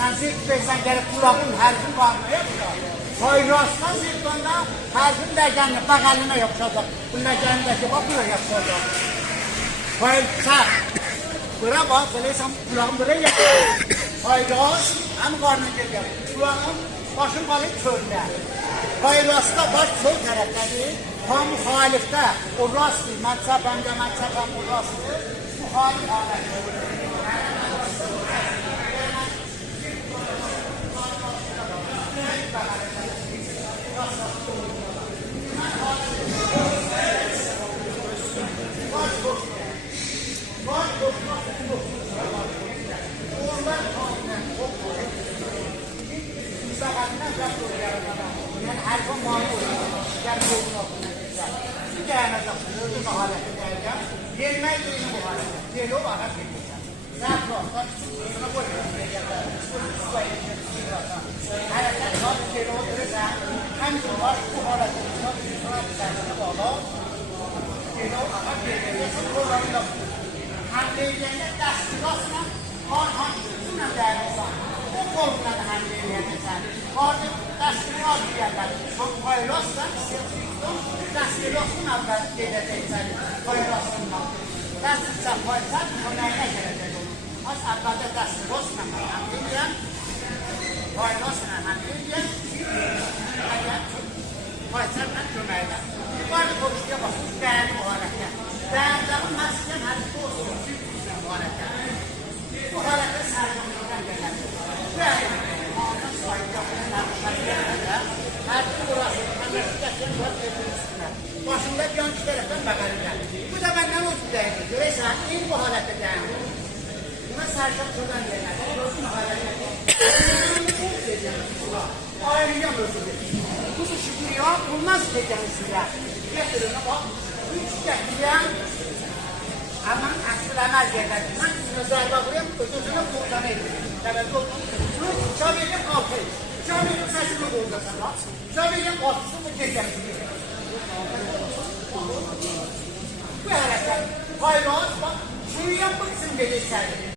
Sen zeytbeysen gelip kulağın her gün varmaya mı? Koyuyorsan zeytbanda her gün legenle bakalına yapacak. Bu legendeki bakıyor yapacak. Koysa, bura bak, böyleysen kulağın buraya yapıyor. Koyuyorsun, hem karnına geliyor. Kulağın başın kalıp körler. Koyuyorsa baş sol taraftadır. Tam muhalifte, o rast değil. Mənsəbəmdə, mənsəbəm o rastdır. Muhalif alətdir. Yani her gün mani oluyor. Yani yolun altından güzel. Bir dayanacaqsın, öldü mahalləti dəyəcəm. Gelmək deyini bu halədə. Gel o ara gelməyəcəm. Zərf olsa, şuna qoyuyorsun. Hərəkət var, gel o durursan. Həmçin var, bu halədə şuna düzəlsinə bağlı. Gel o ara gelməyəcəm. Oraları yoxdur. Həm deyiləyəndə dəstiqasla, hangi dəyərsən. O qolundan həm deyiləyəndə orada dəstini az deyərlər. Koyuyorsan, dəstini yoxsun əvvəl gedəcəksən. Koyuyorsundan. Dəstinsə koysan, o nəyinə gələcək olur. Az əvvəldə dəstini yoxsun həm deyiləyən. Koyuyorsun həm deyiləyən. Əgər koysan həm köməklə. Yukarıda konuşuya baxın, dəyərli bu hərəkət. Dəyərlərin məskən hərəkət olsun, cüzdürsən bu hərəkət. Bu hərəkət sərgəmlikdən gələk. Dəyərli. Her gün burası, məmləkətdən var, evin üstünə. Başında bir yan iki tərəfdən bəqəlidən. Bu da məndən o cüzdəydir. Görəysən, in bu halətdə dəyəndir. Buna sərkəm çoğdan deyəndir. Gördün mü halətdə? Ayrıyam özüdür. Bu şükürüyor, bundan istəyəcəmisilər. Getirinə bax, üç gətiriyəm. Aman əksüləməz yerlədir. Mən zərbə vuruyam, özünə qurdan edir. Səbəbi olsun. Bunu çabəyəm qalxır. Çabəyəm səsini qurdasan. Çabəyəm qalxısı bu gecəmdir. Bu hərəkət. Hayvan, bak, şunu yapmak için belirtir.